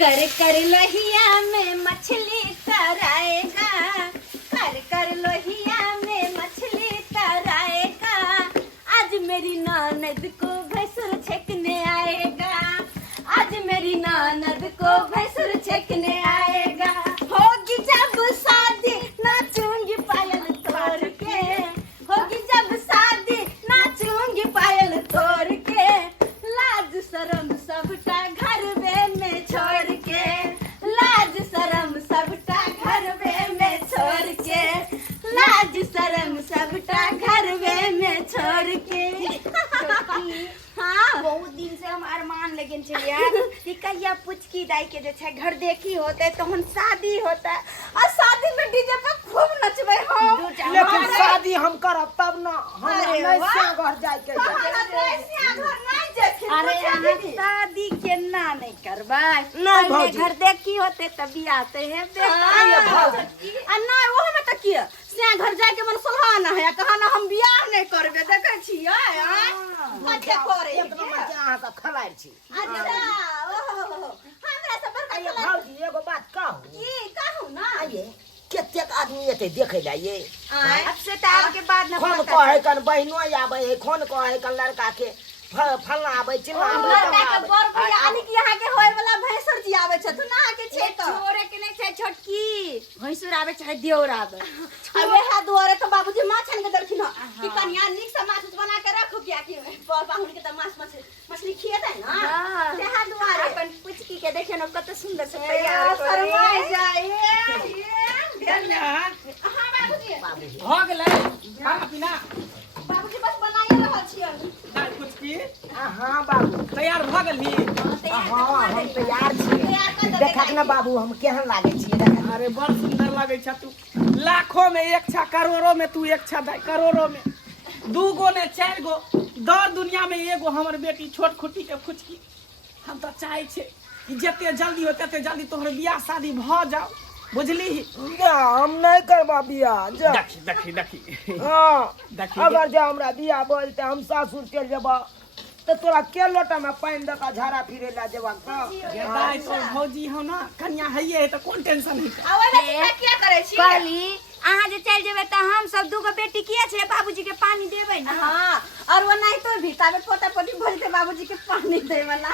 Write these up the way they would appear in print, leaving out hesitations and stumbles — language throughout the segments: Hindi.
कर कर लोहिया में मछली तराएगा, कर कर लोहिया में मछली तराएगा, आज मेरी ननद को भैंसुर छेकने आएगा, आज मेरी ननद को भैंसुर छेकने आएगा। होगी जब शादी नाचूंगी पायल तोड़ के, होगी जब शादी नाचूंगी पायल तोड़ के, लाज शरम सबटा घर में छोड़ के, लाज शरम सबटा घर में छोड़ के, लाज शरम सबटा घर में छोड़ के। हाँ बहुत दिन से हम अरमान लेकिन चलिए कि कहिया पुचकी दाई के जे छै घर देखी होते तो हम शादी होता और शादी में डीजे पे खूब नचबे हम। लेकिन शादी हम करब तब ना, हम अरे नहीं वाह। से घर जाय के अरे यहाँ शादी केना नहीं करबै, नहीं पहले भौजी। घर देखी होते तभी आते हैं नहीं वो में तो किया से घर जाए के मन सुलहा ना है, कहा ना हम बियाह नहीं करबे, देखे छियै कते करे एक नंबर के अहाँ का खलाड़ छी। अच्छा ओहो हमरा सब बड़का आइए चला भौजी एगो बात कहू, की कहू ना आइए केतेक आदमी एते देखे ला ये आय अब से तार के बाद न खोन पता कहे कन बहिनो आवे है, खोन कहे कन लड़का के फलना आवे चिल्ला आवे लड़का के बर बियाह आनी कि यहाँ के होय वाला भैंसुर जी आवे छथु ना के छे तो छोरे के नहीं छै छोटकी भैंसुर आवे चाहे देवर आवे। अबे हाथ दुआरे तो बाबूजी माछ छन के देलखिन कि कन्या नीक से माछ बना के रखो क्या कि बाहुन के त माछ मछली खिएतै ना हाँ। ते हाथ दुआरे अपन पुचकी के देखे न कत सुंदर से तैयार तैयार शर्मा करे। जाए कन्या हां बाबूजी भ गेलै खाना पीना बाबूजी बस बनाइए रहल छियै दाल कुछ की हाँ बाबू तैयार भ गेलही। हाँ हम तैयार छी। तैयार कर दे देखक ना बाबू हम केहन लागे छी, देखक अरे बड़ सुंदर लगे छ तू, लाखों में एक छा, करोड़ों में तू एक छा, करोड़ों में दू गो ने चार गो, दर दुनिया में एगो हमर बेटी छोट खुटी के फुचकी। हम तो चाहे छे कि जते जल्दी हो तते जल्दी तोहर बियाह शादी भ जाओ, बुझली। जा हम नहीं करबा बियाह जा। देखी देखी देखी हाँ देखी अगर जा हमरा बियाह बोलते हम सासुर चल जेबा तो तोरा के लोटा में पानी दका झाड़ा फिरे ला जेबा ये दाई तो भौजी हो ना, कन्या हइये है तो कौन टेंशन है। आवे में क्या करे छी कहली अहाँ जे चल जेबै त हम सब दूगो बेटी किए छै बाबूजी के पानी देबै ना। हां और वो नहीं तो भी ताबे पोता पोती भरते बाबूजी के पानी दे वाला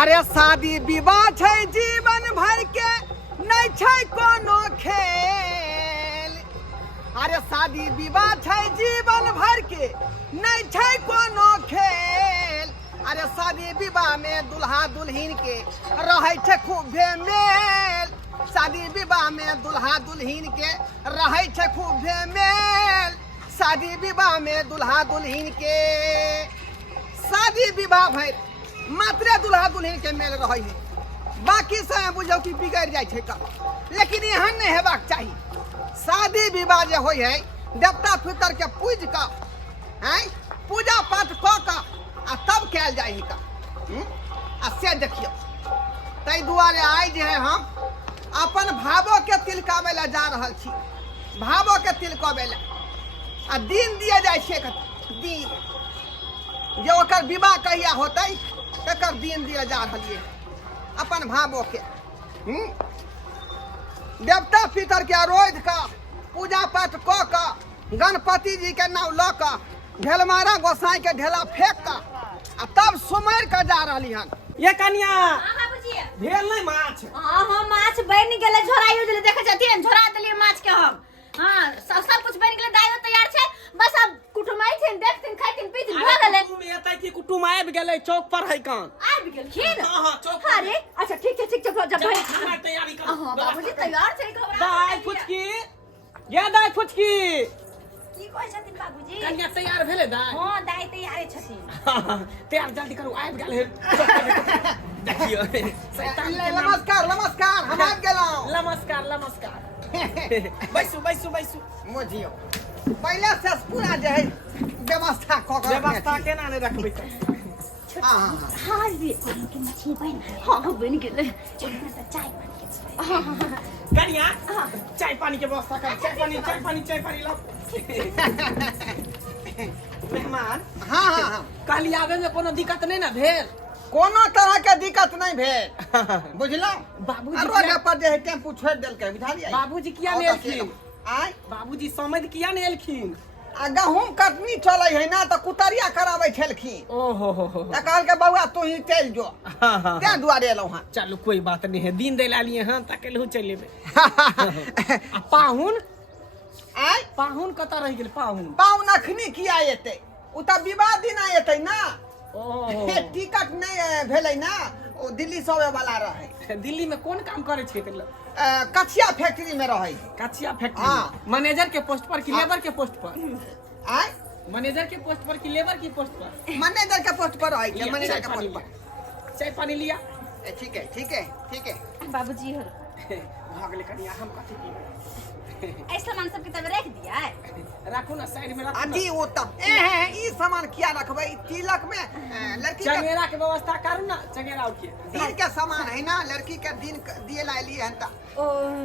अरे शादी विवाह छै जीवन भर के नहीं छै कोनो खेल, अरे शादी विवाह छै जीवन भर के नहीं छै कोनो खेल, अरे शादी विवाह में दुल्हा दुल्हिन के रहे छै खूबे मेल, शादी विवाह में दुल्हा दुल्हिन के रहे छै खूबे मेल, शादी विवाह में दुल्हा दुल्हिन के शादी विवाह भर मात्र दुल्हा दुल्हिन के मेल रहे है, बाकी समय बुझो कि बिगड़ जाए छै काम, लेकिन एहन नहीं हेबाक चाही। शादी विवाह जे होय है देवता पितर के पूज का हैं पूजा पाठ क का आ तब कैल जाय है का आ से देखियो। तै दुआरे आइ जे है हम अपन भावो के तिलकावे ला जा रहल छी, भावो के तिलकावे ला आ दिन दिए जाय छै दिन जे ओकर विवाह कहिया होतै तकर दिन दिए जा रहलिए अपन भावो के। देवता पितर के रोज का पूजा पाठ क का गणपति जी के नाम ल का ढेलमारा गोसाई के ढेला फेंक का आ तब सुमर के जा रहली हन। ये कन्या हां बाबूजी भेल नहीं माछ। हां हां माछ बन गेले, झोराइयो जे देखे छथिन झोरा देलिए माछ के हम। हां सब कुछ बन गेले, दाइयो तैयार छै, बस अब कुटुमाई छै देखथिन खाइथिन पीथिन भ गेले। कुटुम एतै कि कुटुम आबि गेलै चौक पर है कान। आबि गेलखिन हां हां चौक पर। अरे अच्छा ठीक छै जब भाई खाना तैयारी कर। हां बाबूजी तैयार छै घबरा दाई फुचकी ये दाई फुचकी की कहै छथिन बाबूजी? कन्या तैयार भेले दाई। हां दाई तैयारे छथिन। तैयार जल्दी करू आबि गेल है। देखियो शैतान के नाम। नमस्कार नमस्कार हम आबि गेलहुं। नमस्कार नमस्कार। बैसू बैसू बैसू। मोजियो पहले से पूरा जे है व्यवस्था क के व्यवस्था केना ने रखबै। हां हां रे के मछली बन हां बन गेले, एकरा त चाय पानी के छै। कन्या चाय पानी के व्यवस्था कर। चाय पानी लो। मेहमान हां हां कहली आवे में कोनो दिक्कत नहीं ना भेल। कोनो तरह के दिक्कत नहीं भेल बुझलो। बाबूजी रोड पर जे है टेम्पू छोड़ देलकै बुझलियै। बाबूजी किया नहीं एलखिन? आय बाबूजी समझ किया नहीं एलखिन? आ गहूम कटनी चलै है ना तो कुतरिया कराबै छलखिन। ओहो हो त कहलकै बउआ तू ही चल जो। हाँ हाँ तै दुआरे एलौ हां। चलो कोई बात नहीं है, दिन दे लिए हैं तकेलहु चल लेबे। आ पाहुन आय पाहुन कतऽ रह गेल? पाहुन पाउन अखनी किया एतै? उ त विवाह दिन एतै ना। ओहो टिकट नहीं भेलै ना, ओ दिल्ली से आवे वाला रहे। दिल्ली में कौन काम करे छे? कचिया फैक्ट्री में रहे। कचिया फैक्ट्री हाँ। मैनेजर के पोस्ट पर कि हाँ। लेबर के पोस्ट पर? आय मैनेजर के पोस्ट पर कि लेबर की पोस्ट पर? मैनेजर के पोस्ट पर रहे। लिया, मैनेजर चाय के पानी पोस्ट लिया, चाय पानी लिया। पर ठीक है ठीक है ठीक है। बाबूजी हो भाग ले कनिया, हम कथी पीबे? ऐ सामान सब किताब रख दिया है। रखू ना साइड में रखू अति ना। उत्तम। ई सामान किया रखबै? तिलक में लड़की के चंगेरा के व्यवस्था करू ना, चंगेरा उठिए। दिन के सामान है ना, लड़की के दिन दिए ला लिए हन त ओ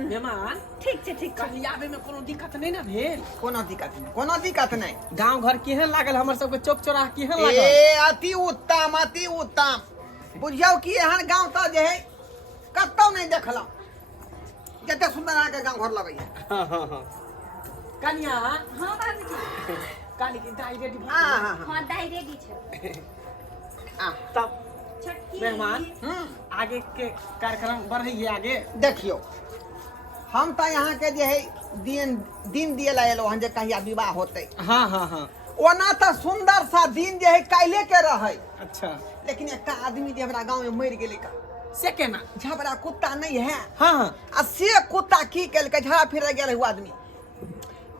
मेहमान ठीक छै ठीक छै। कहीं आवे में कोनो दिक्कत नहीं ना भेल? कोनो दिक्कत नहीं, कोनो दिक्कत नहीं। गांव घर केहन लागल? हमर सबके चौक चौराहा केहन लागल? ए अति उत्तम अति उत्तम। बुझियौ कि एहन गांव त जे है कतौ नहीं देखलौ जते सुंदर अहाँ के गांव घर लगै है। हाँ हाँ हाँ कनिया हां बाबूजी। काली की दाई रेडी भ हां हां हां दाई रेडी छै। तब छोटकी मेहमान आगे के कार्यक्रम बढ़िए आगे। देखियो हम तो यहाँ के जे है दिन दिए ला एलो हन जे कहिया विवाह होते। हाँ हाँ हाँ ओना तो सुंदर सा दिन जे है काल्हे के रहे, अच्छा लेकिन एक आदमी जे हमरा गांव में मर गेलै का से केना? झबरा कुत्ता नहीं है। हाँ हाँ आ से कुत्ता की केलकै? झड़ा फिर गेल है आदमी,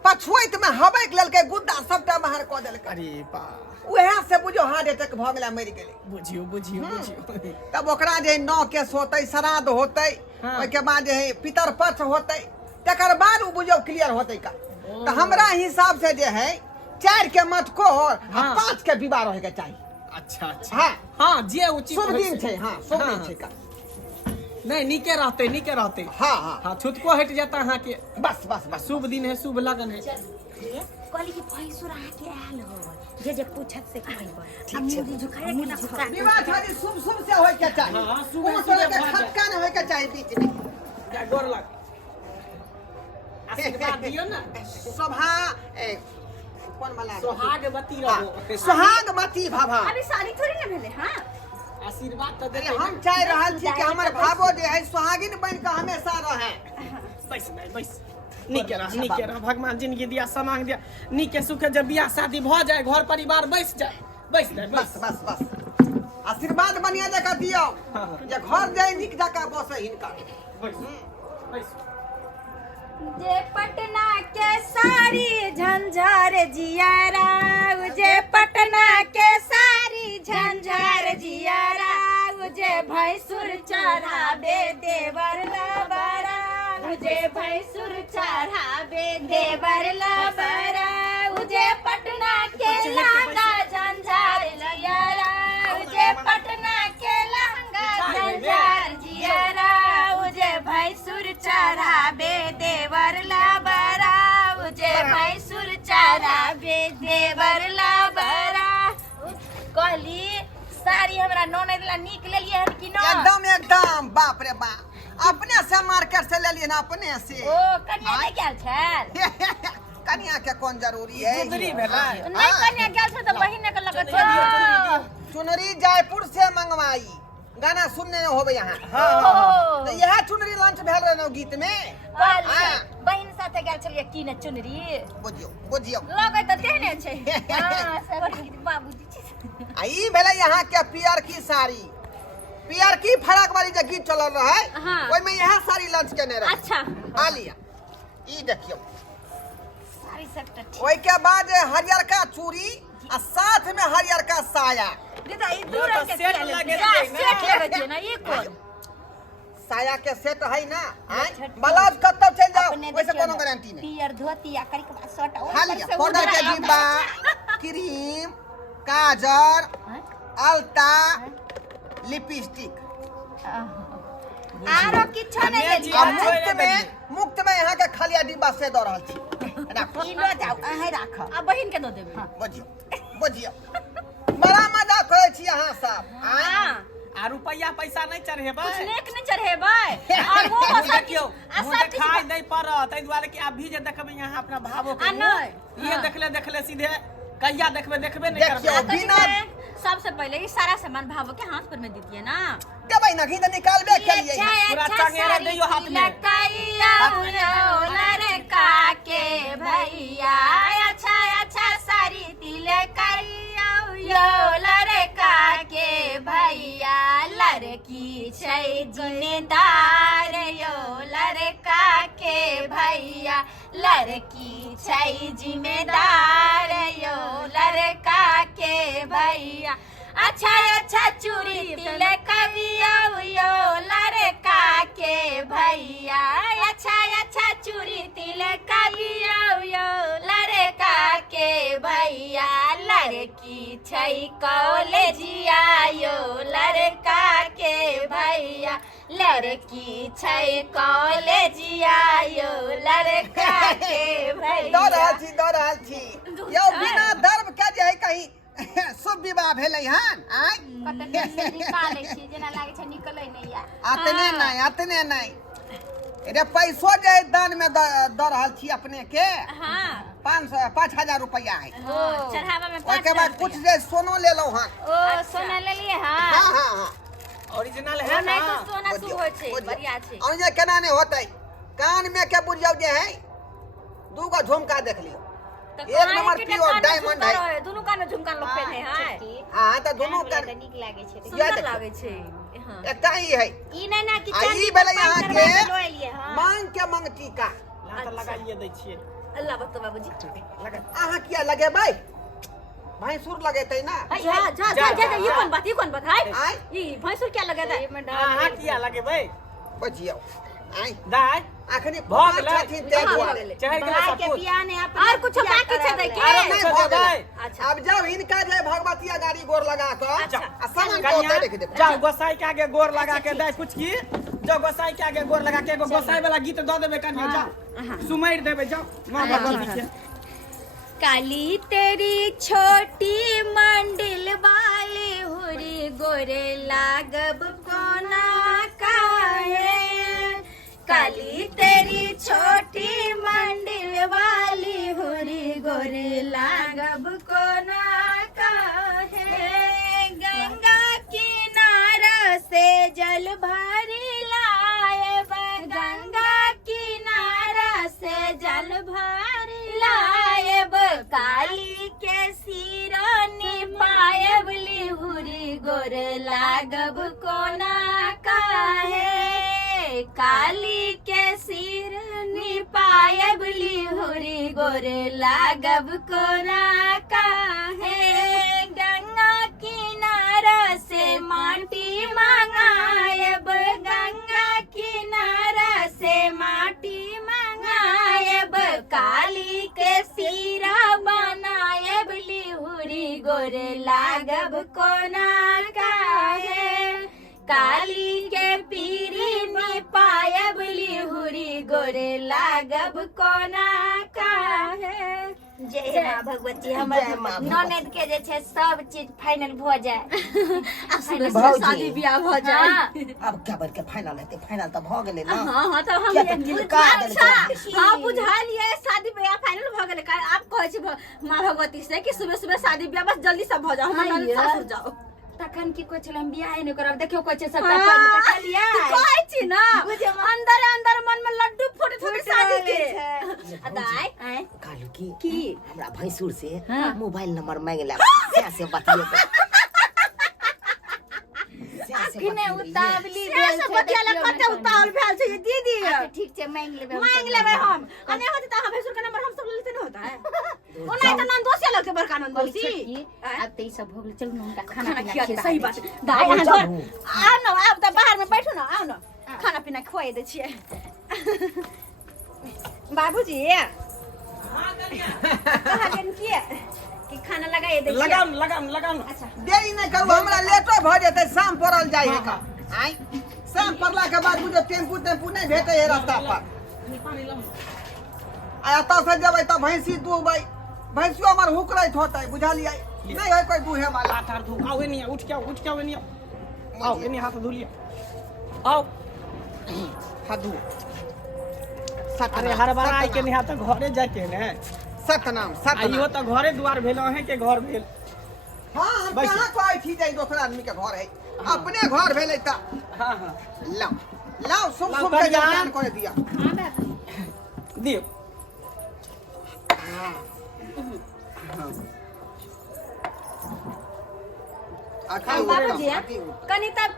पछुआइत में हबैक लेलकै, गुद्दा सबटा बाहर क देलकै। अरे बा उहे से बुझो हार्ट अटैक भ गेलै, मर गेलै। बुझियो बुझियो बुझियो। तब ओकरा जे नौ केस होते, श्राद्ध होते, हाँ। ओके बाद जे है पितर पक्ष होते, तकर बाद उ बुझो क्लियर होते का। तो हमरा हिसाब से जे है 4 के मटको और हाँ। 5 के विवाह रहे के चाहिए। अच्छा अच्छा हाँ हाँ जे उचित शुभ होइ दिन छै। छे। हाँ शुभ हाँ, दिन छे का। नहीं नीके रहते नीके रहते। हाँ हाँ हाँ छुटको हट जाता अहाँ के। बस बस बस शुभ दिन है, शुभ लगन है। कहली कि भैंसुर आके आयल हो जे पूछत से कहबै। ठीक छै। मुंह झुकाए के ना झुका। विवाह शादी शुभ शुभ से होय के चाहिए। हाँ, शुभ कोनो शुभ तरह के भऽ जाए। खटका न होय के चाहिए बीच में। जा गोर लग आशीर्वाद दियो ना। शोभा कौन वाला सोहागवती हाँ, रहो। सुहागवती भवा। अभी शादी थोड़ी ना भेले। हां आशीर्वाद तो अरे देते हम चाह रहल छी कि हमर भावो जे है सुहागिन बन के हमेशा रहे। बैस भाई बैस। नीके रह भगवान जिंदगी दिया, समांग दिया, नीके सुखे जब बियाह शादी भ जाए, घर परिवार बैस जाए, बैस जाए बस बस। बस बस आशीर्वाद बढ़िया जगह दियो हाँ। जे घर जाए निक जगह बसे हिनका। बैस बैस। जे पटना के सारी झंझार जियारा, जे पटना के सारी झंझार जियारा, जे भैंसुर चढ़ाबे देवर लबरा, जे भैंसुर चढ़ाबे देवर लबरा, जे पटना के लहंगा झंझार जियारा, जे पटना के लहंगा झंझार जियारा, जे भैंसुर चढ़ाबे देवर लबरा, जे भैंसुर चढ़ाबे देवर लबरा। कहली साड़ी हमरा ननद ला निक लेलिए हन कि ना? एकदम एकदम बाप रे बाप, अपने से मार्केट से ले लिए ना, अपने से। ओ कन्या ले गेल छल? कन्या के कौन जरूरी है? सुंदरी भेलै। नहीं कन्या गेल छ त बहिन के लगत छ। चुनरी जयपुर से मंगवाई, गाना सुनने होबे यहाँ। ओ तो यह चुनरी लॉन्च भेल रहे ना गीत में। हाँ। बहिन साथे गेल छलिए की न चुनरी बुझियो बुझियो लगे त तेहने छै। हां सब बाबूजी छै। आ ई भेले यहाँ के पियर की साड़ी, पियर की फराक वाली जो गीत चल रहा है, हाँ। ओई में यह साड़ी लॉन्च केने रहे। अच्छा आ लिया ई देखियो। साड़ी सब त ओई के बाद हरियर का चूड़ी आ साथ में हरियर का साया। दीदा ई दूर वो तो के सेट लगे छै ना। सेट लगे छै ना ई कोन? साया के सेट है ना, छठी। ब्लाउज कत्तो चल जाओ अपने वैसे देखियो कोनो ना, गारंटी नहीं। पियर धोती आ करी के शर्ट खा लिया पाउडर के डिब्बा, क्रीम, काजर, अलता, लिपस्टिक। आरो किछो नै हमे लेली। जी- आ मुफ्त में यहाँ के खालिया डिब्बा से दो रहल छी। राखो ई लो जाओ अहे राख। आ बहिन के दो देबे। बुझियो बुझियो, बड़ा मजा करे छी अहाँ सब। हां आ रुपया पैसा नहीं चढ़ेबै कुछ लेक नहीं चढ़ेबै और वो सब देखियो आ मुँह सब चीज देखाई नहीं पड़त ताहि दुआरे कि आप भी जे देखबै यहाँ अपना भावो के आ नहीं, ये हाँ। देखले सीधे कहिया देखबे नहीं देखियो, करबै बिना सबसे पहले ये सारा सामान भावो के हाथ पर में दीजिए ना। देबै ना, घी तो निकालबे करिए। पूरा चंगेरा दियो हाथ में। लड़का के भैया अच्छा अच्छा सारी तिलकैया यो लड़का के भैया लड़की छै जिम्मेदार यो लड़का के भैया लड़की छै जिम्मेदार यो लड़का के भैया अच्छा अच्छा चूड़ी तिलकैया यो लड़का के भैया अच्छा अच्छा चूड़ी तिलकैया यो लड़का के भैया लड़की छै कॉलेजिया यो लड़का के भैया लड़की छै कॉलेजिया यो लड़का के भैया। दऽ रहल छी यौ बिना दर्व के जे है कहीं शुभ विवाह भेलै हन आइ निकालै छी जेना लागै छै निकलै नहि या अतने नहीं रे पैसो जे दान में दऽ रहल छी अपने के हाँ 5,000 रुपया है। चढ़ावा में ओके बाद कुछ जे सोनो ले लो हन। ओ सोना ले लिए हाँ हाँ हाँ हाँ ओरिजिनल है नहीं ना तो सोना शुरू होइ छै बढ़िया छै। और जे केना नहीं होतै कान में के बुझियौ जे है दूगो झुमका देख लियो एक नंबर प्योर डायमंड है दुनू कान झुमका लोग पहने है हाँ तो दोनों कर नीक लागे छै सुंदर लागै छै। हाँ एकटा ही है ई नहीं ना कि आ चांदी ई भेलै पर यहाँ पान के करवा के लऽ एलियै हाँ मांग के मंगटी का लगाइए दै छियै अल्लाह बतो बाबूजी अहाँ किया लगेबै भैंसुर लगेतै ना जा जा जा जा ये कौन बात है आइ ये भैंसुर क्या लगेता है अहाँ किया लगेबै बजियौ आइ दाइ अखनी भऽ भगत गेलै। छथिन ते दुआरे चढ़ि गेलै भाई सब के कुछ बियाह ने अपन और कुछ बाकी छै दै के आरो नहीं कुछो भऽ देबै गेलै। अच्छा। अब जब हिनका जे भगवतिया गाड़ी गोर लगा कऽ अच्छा। आ सामान को कनिया ओतै रख देबै जाओ गोसाई के आगे गोर लगा के दाइ कुछ की जो गोसाई के आगे गोर लगा के एगो गोसाई वाला गीत दऽ देबै कनिया जाओ सुमैर देबै जाओ मां भगवती के काली तेरी छोटी मंडिल वाली हुरी गोरे लागब कोना काहे काली तेरी छोटी मंडिल वाली हुरी गोरे लागब कोना काहे गंगा किनारा से जल भरी लाएब गंगा किनारा से जल भरी लाएब काली के सिरानी पाएब लिहुरी गोर लागब कोना काहे काली के सिरानी पाएब लिहुरी गोर लागब कोना काहे गंगा किनारा से माटी मंगाएब गंगा किनारा से माटी मंगाएब काली के सिरा बनाएब लिहुरी गोर लागब कोना काहे काली के पीरी में पायब लिहुरी गोर लागब कोना काहे। जय मां भगवती हमर ननद के जे छै सब चीज फाइनल भ जाए अब सुबह भौजी। शादी ब्याह हो जाए। अब क्या बोल के फाइनल हेतै फाइनल तो भ गेलै ना हाँ हाँ तो हम किया तो तिलका अच्छा देलकै। हाँ बुझा लिए शादी ब्याह फाइनल भ गेलै का आप कहै छी माँ भगवती से कि सुबह सुबह शादी ब्याह बस जल्दी सब भ जाओ हम नंद सासुर जाओ तखन की कोइ छलम बियाह नहि करब देखियो कोइ छै सब हाँ, पैसा चलिए कहै छी ना बुझे माँ। अंदर अंदर मन में लड्डू फूट फूट शादी के छै। अदाई कहलू की की हमरा भैंसुर से हाँ। मोबाइल नंबर मांग ले से बतियेबै किने उतावली से सब बतियाला कते उतावल भेल छै ये दीदी ठीक छै मांग लेबै मांग लेबै हम अने होते त हम भैंसुर के नंबर हम सब लेते नहीं होता है ओना त नंदोसिया लगते बड़का नंदोसी अब ते सब हो गेल चलू ना उनका खाना खाना खिया पीना दे सही बात दाई यहाँ घर आओ न आप त बाहर में बैठो न आओ न खाना पीना खुआई दे छिए बाबूजी कहलियन कि खाना लगाए दे छिए लगाम अच्छा देरी नहीं करू हमरा लेटो भ जेतै शाम पड़ल जाइ है का आइ शाम पड़ला के बाद बुझो टेम्पू नहीं भेटै है रास्ता पर आ एतऽ से जेबै तऽ भैंसी दुहबै भैंसियो हमर हुकरैत होतै बुझलियै नहीं है कोई दुहे वाला लाठार धूप आओ नहीं उठ के आओ नहीं आओ इन्हीं हाथ धो लिया आओ हाथ धो अरे हर बार आई के नहीं हाथ घरे जाके ने सतनाम आइयो सतनाम तो घरे द्वार भेल अहे के घर भेल हाँ हम बैठ। कहाँ को आई थी जाई दूसरा आदमी के घर है अपने घर भेले ता हाँ हाँ लाओ लाओ शुभ लाओ शुभ कर के जा। ज्ञान कर दिया दियो अच्छा बाबूजी कनी तब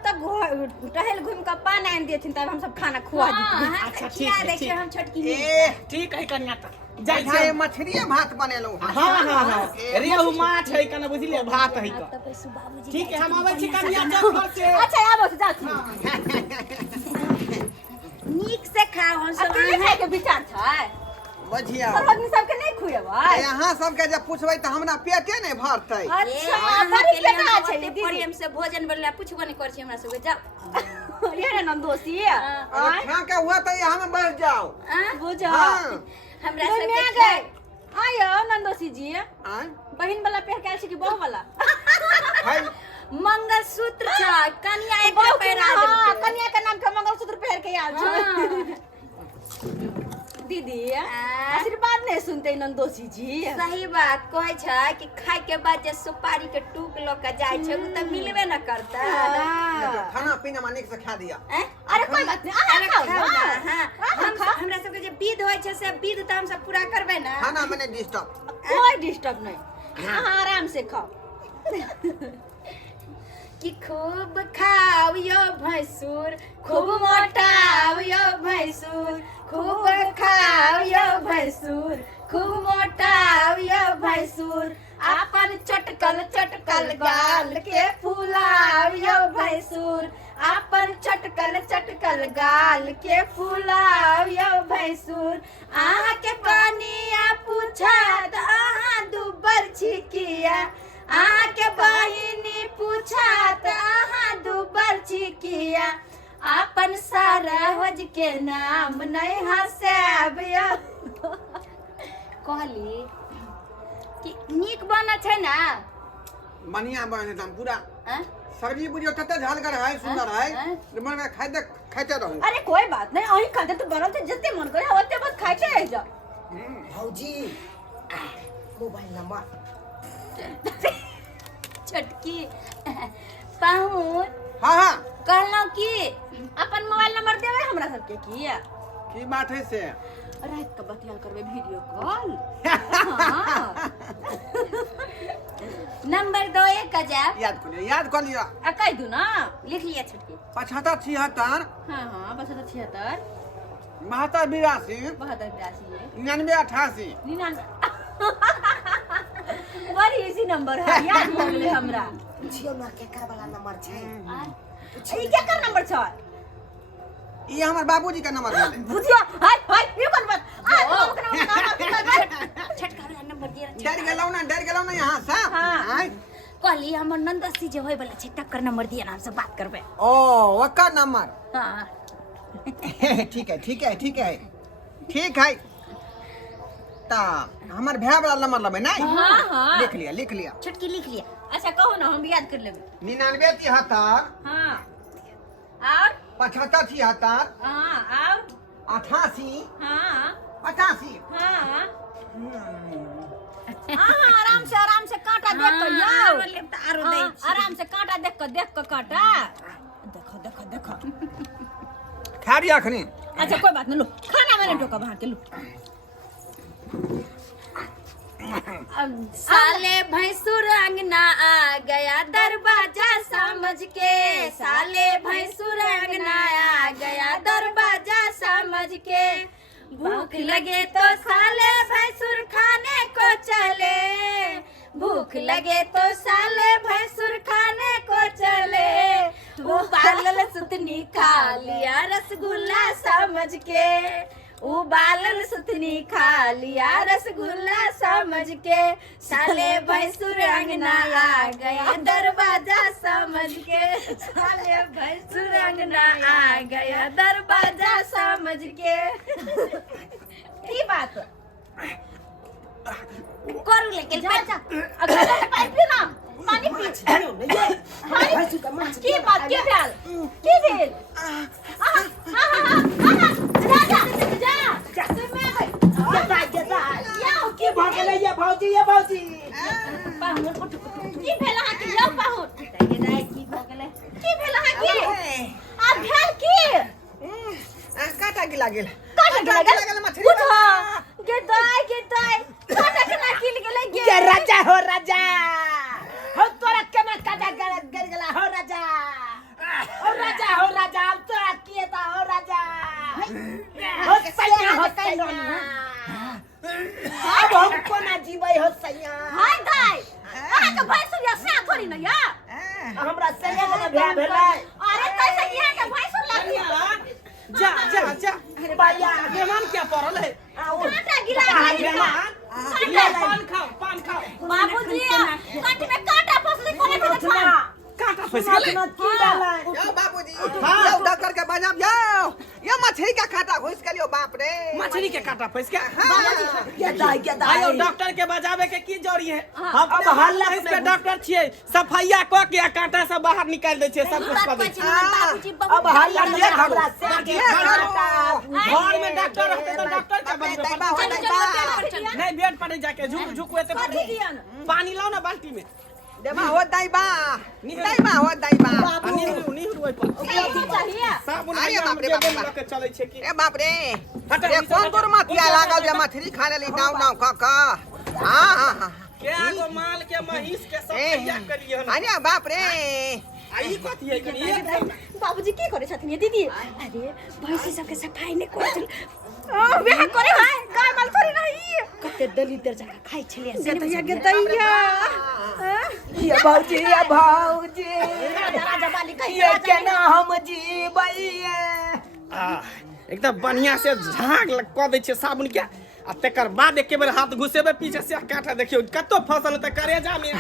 टहल घूम के पान आन देथिन तब हम सब खाना खुआ देथिन अच्छा ठीक खिला है दै ठीक छै हम छोटकी ए ठीक है कन्या तक जाय अच्छा छै ये मछली भात बनेलो हाँ हाँ हाँ रेहू माछ है कने बुझलिए भात है का बाबूजी ठीक है हम आबै छी कन्या चल घर से अच्छा आबो से जाथि नीक से खाओ हम सब अकेले खाए के विचार छै बझिया सब आदमी सबके नहीं खुएबै यहाँ सबके जब पूछबै तऽ हमरा पेटे नहीं भरतै अच्छा बड़ी केना छै दीदी प्रेम से भोजन बनला पूछबो नहीं कर छी हमरा सबके जाओ ये रे नंदोसी अरे खा के हुआ तो यहाँ में बैठ जाओ बुझा हाँ हमरा दुनिया सबके गए आयो नंदोसी जी आय बहिन वाला पहन के आयल छी कि बहू वाला है मंगलसूत्र छ कन्या एक बहू के पहिरा नाम देलकै कन्या के नाम के मंगलसूत्र पहन के आयल छ दीदी आशीर्वाद नहीं सुनते नंदोसी जी सही बात कहै छै कि खाय के बाद जे सुपारी के टूक ल के जाय छै उ त मिलबे न करतै खाना पीना में निक से खा दिया अरे कोई बात नहीं अरे खाओ ना हमरा सबके जे विध होइ छै से विध त हम सब पूरा करबै ना खाना में नहीं डिस्टर्ब कोई डिस्टर्ब नहीं हाँ आराम से खाओ कि खूब खाओ यो भैंसुर खूब मोटाओ यो भैंसुर खूब खाओ यो भैंसुर खूब मोटाओ यो भैंसुर अपन चटकल चटकल गाल के फुलाओ यो भैंसुर अपन चटकल चटकल गाल के फुलाओ यो भैंसुर आहा के पानिया पूछत आहा दुबर छिकिया आहा के बहिनी पूछत आहा दुबर छिकिया अपन सारा हज के नाम नहीं हंसाब कहली कि नीक बना छै ना बढ़िया बने एकदम पूरा आ? सब्जी बुझियो तते झलगर है सुंदर है मन में खाते रहूं अरे कोई बात नहीं अही खाते तो बनल थे जितने मन करे ओते बस खाए के रह जा भौजी मोबाइल नंबर छोटकी पाहुन हाँ हाँ कहलौं कि अपन मोबाइल नंबर देवे हमरा सबके की बात है से रात के बतियाल करबे वीडियो कॉल नंबर दो 1000 याद कर लिया आ कह दू ना लिख लिया छोटकी 75 76 हाँ हाँ बस 76 72 82 72 99 88 99 बड़ी इसी नंबर है याद हो गेले हमरा जियो ना केकर वाला नंबर छै ई क्या कर नंबर छ ये हमार बाबूजी का नंबर है बुझियो हाय हाय ये कौन बात छोटका वाला नंबर दिया डर गेलौ ना यहाँ से हाँ। आय कहली हमर नंदसी जे होय वाला छै तकर नंबर दिया ना हम सब बात करबै ओ ओकर नंबर हां ठीक है ठीक है ठीक है ठीक है ता हमार भैया वाला नंबर लेबै ना हाँ, हाँ। लिख लिया छोटकी लिख लिया अच्छा कहो ना हम याद कर लेबे 99 73 हाँ और 75 76 हाँ और 88 हाँ 85 हाँ आराम से कांटा देख कर जाओ हाँ, आराम से कांटा देख कर कांटा देखो खा रिया अखनी अच्छा कोई बात नहीं लो खाना मैंने टोका बाहर के लो साले भैंसुर अंगना आ गया दरवाजा समझ के साले भैंसुर अंगना आ गया दरवाजा समझ के भूख लगे तो साले भैंसुर खाने को चले भूख लगे तो साले भैंसुर खाने को चले वो पागल सुतनी खा लिया रसगुल्ला समझ के उबालल सुथनी खा लिया रसगुल्ला समझ के साले भैंसुर अंगना आ गया दरवाजा समझ के साले भैंसुर अंगना आ गया दरवाजा समझ के की बात करू लेकिन जा अगर पाइप ना पानी पी भैंसू का माछ की बात के भेल की भेल राजा जा तू मैं गेदा याओ की भऽ गेलै ये भौजी पाहुन की भेल अहाँ के याओ पाहुन गेदा की भऽ गेलै की भेल अहाँ की आ भेल की काटा गिला गेल मछली बुझा गेदाय काटा केना किल गेलै ये राजा हो तोरा केना काटा गेला हो राजा अब तोरा किए ता हो राजा हो सैया अब हम कोना जीबै हो सैया हाय दाय अहाँ के भैंसुरिया सा थोड़ी न या हमरा सैया के भ्या भेलै अरे कैसे यहाँ के भैंसुर लगी जा अरे भैया मेहमान क्या पड़ल है काटा गिला मेहमान पान खाओ बाबूजी कंठ में कांटा फंसले कोने के देखा कांटा फंस गेलै की डाला यो बाबूजी यो डॉक्टर के बजाब यो मछली का काटा घुस गेलियो बाप रे मछली के कांटा फंस गया गेदा आयो डॉक्टर के बजावे के की जरूरी है हम अब हल्ला इस पे डॉक्टर छियै सफाइया क के कांटा सब बाहर निकाल दै छियै सब कुछ कर दै छियै अब हल्ला में हमरा से घर में डॉक्टर रहते तो डॉक्टर के बजावे नहीं बेड पर जाके झुक एते पानी लाओ ना बाल्टी में देबा हो दाइबा नहीं रुई पर चाहिए साबुन अरे बाप रे बाप के चलै छै की ए बाप रे ये कौन तोर मतिया लागल जे मछली खा लेली नाव क हां क्या गो माल के महिष के सब तैयार करिए हन अरे बाप रे आई कथि है कनी बाबूजी की करे छथिन ये दीदी अरे भैंसी सबके सफाई ने करे छल बियाह करे भाई गाय माल थोड़ी नहीं कते दलित जगह खाइ छलिए गेदैया ये भौजी राजा वाली कहि ये केना हम जीबै एकदम बढ़िया से झाग क दै छै साबुन के आ तकर बाद एके बेर हाथ घुसेबे पीछे से काटा देखियो कतो फसल त करेजा में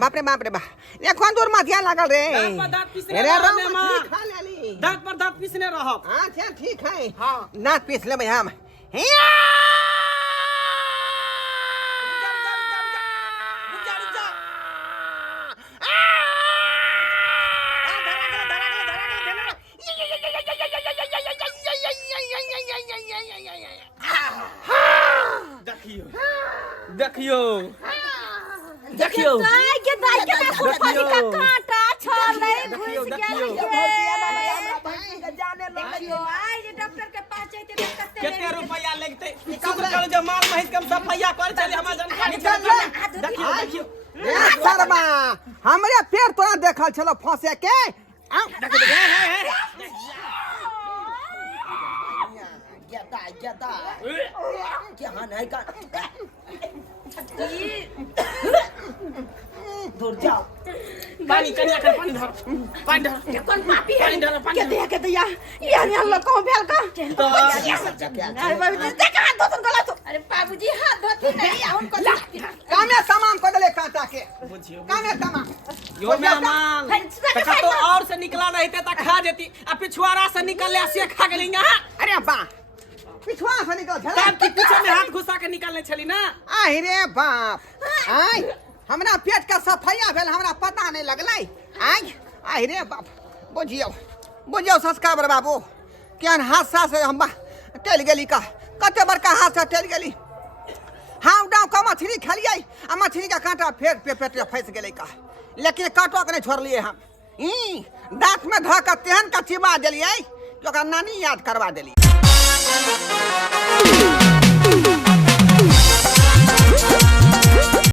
बाप रे बा ये कौन तोर मतिया लागल रे दांत पीसने अरे रहब राम में मछली मां खा लेली दांत पर दांत पीसने रहब हां ठीक है हां दांत पीस लेबै हम देखियो गेदाय केना फुफाजी का कांटा छले घुस गेल जाने देखियो आइ जे डॉक्टर के पास जइते त केते रुपया लगतै शुक्र कर जे माल महिष के सफाइया कर चले हमरा जानकारी देखियो सरबा हमरे पेड़ तोरा देखल छलो फंसे के गेदा केहन है का दूर जाओ पानी कनिया कर पानी धर कौन पापी है पानी धर पानी के देख के दैया ये अल्लाह को भेल का तो अरे बाबूजी देख हाथ धोतन गला तो अरे बाबूजी हाथ धोती नहीं उनको कामे सामान को दले कांटा के बुझियो कामे सामान यो मेहमान तका तो और से निकला रहते त खा जेती आ पिछवाड़ा से निकले से खा गेली यहां अरे बा पिछवा से निकल झला तब की पीछे में हाथ घुसा के निकालने छली ना आहि रे बाप आइ हमरा पेट का सफाइया भेल हमरा पता नहीं लगलै आहि रे बाप बुझियो सस्काबर बाबू केहन हादसा से हम टल गेली का कते बड़का हादसा टल गेली हम डाव का मछली खेलिए आ मछली का कांटा फेर पेट में फंस गेलै का लेकिन कांटो के नहीं छोड़लिए हम दांत में धऽ के तेहन का चिबा देलिए कि ओकरा नानी याद करवा देली